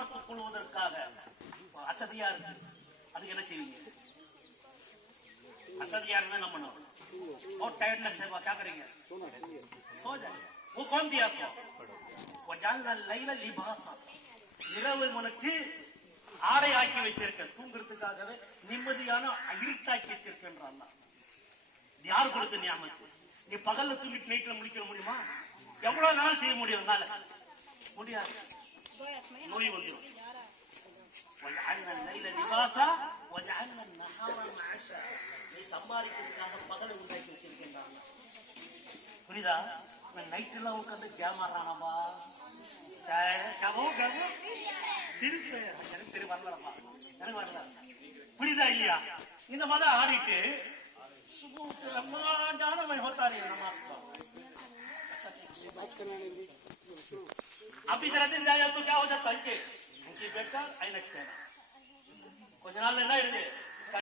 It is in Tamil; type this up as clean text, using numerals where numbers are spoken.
பார்த்துக் கொள்வதற்காக அசதியா இருக்கு, அதுக்கு என்ன செய்வீங்க? असदिया न मनो और टायर्डनेस है वो क्या करेंगे? सो जाएंगे। वो कौन दिया सो? वजालना लैला लिबासा, இரவு உனக்கு ஆடை ஆக்கி வச்சிருக்க, தூங்குறதுக்காகவே நிம்மதியான இருட்டாக்கி வச்சிருக்கேன் அல்லாஹ். யார் கொடுத்த நியாமத்து? நீ பகல்ல தூங்கிட்டு நைட்ல முடிக்க முடியுமா? எவ்வளவு நாள் செய்ய முடியும்? முடியாது, நோய் வந்துடும். وجعلنا الليل لباسا وجعلنا النهار معاشا, நீ சம்பாதிக்கிறதுக்காக பகலை உண்டாக்கி வச்சிருக்கேன். புரியுதா? நைட் எல்லாம் உட்காந்து கேம் ஆடுறானப்பா, எனக்கு தெரிய வரலப்பா, எனக்கு வரல. புரியுதா இல்லையா? இந்த மாதிரி ஆடிட்டு अभी जरा दिन जाए तो क्या हो जाता है कि बेटा ऐनक कहना. கொஞ்ச நாள் என்ன